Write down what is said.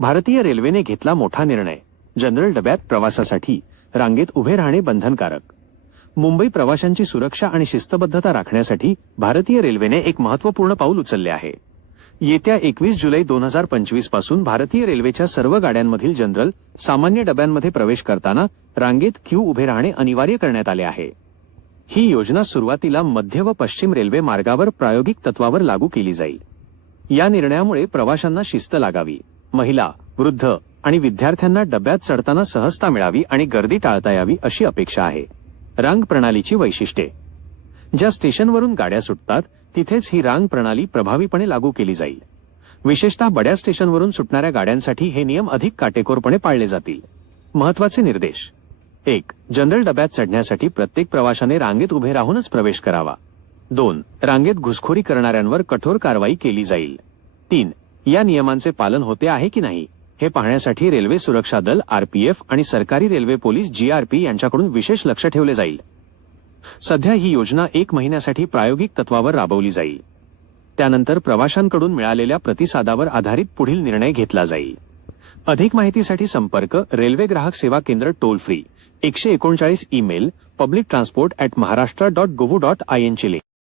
भारतीय रेल्वेने घेतला मोठा निर्णय. जनरल डब्यात प्रवासासाठी रांगेत उभे राहणे बंधनकारक. मुंबई प्रवाशांची सुरक्षा आणि शिस्तबद्धता राखण्यासाठी भारतीय रेल्वेने एक महत्त्वपूर्ण पाऊल उचलले आहे. येत्या एकवीस जुलै दोन हजार पंचवीसपासून भारतीय रेल्वेच्या सर्व गाड्यांमधील जनरल सामान्य डब्यांमध्ये प्रवेश करताना रांगेत क्यू उभे राहणे अनिवार्य करण्यात आले आहे. ही योजना सुरुवातीला मध्य व पश्चिम रेल्वे मार्गावर प्रायोगिक तत्वावर लागू केली जाईल. या निर्णयामुळे प्रवाशांना शिस्त लागावी. महिला वृद्ध आणि विद्यार्थ्यांना डब्यात चढताना सहजता मिळावी आणि गर्दी टाळता यावी अशी अपेक्षा आहे. रांग प्रणालीची वैशिष्ट्ये. ज्या स्टेशनवरून गाड्या सुटतात तिथेच ही रांग प्रणाली प्रभावीपणे लागू केली जाईल. विशेषतः बड्या स्टेशनवरून सुटणाऱ्या गाड्यांसाठी हे नियम अधिक काटेकोरपणे पाळले जातील. महत्त्वाचे निर्देश. एक जनरल डब्यात चढण्यासाठी प्रत्येक प्रवाशाने रांगेत उभे राहूनच प्रवेश करावा. दोन रांगेत घुसखोरी करणाऱ्यांवर कठोर कारवाई केली जाईल. तीन या नियमांचे पालन होते आहे की नाही? हे पाहण्यासाठी रेल्वे सुरक्षा दल आरपीएफ आणि सरकारी रेल्वे पोलीस जीआरपी यांच्याकडून विशेष लक्ष ठेवले जाईल. सध्या ही योजना एक महिन्यासाठी प्रायोगिक तत्वावर राबवली जाईल. त्यानंतर प्रवाशांकडून मिळालेल्या प्रतिसादावर आधारित पुढील निर्णय घेतला जाईल. अधिक माहितीसाठी संपर्क रेल्वे ग्राहक सेवा केंद्र टोल फ्री एकशे एकोणचाळीस email public transport at Maharashtra dot gov dot I एनचे link.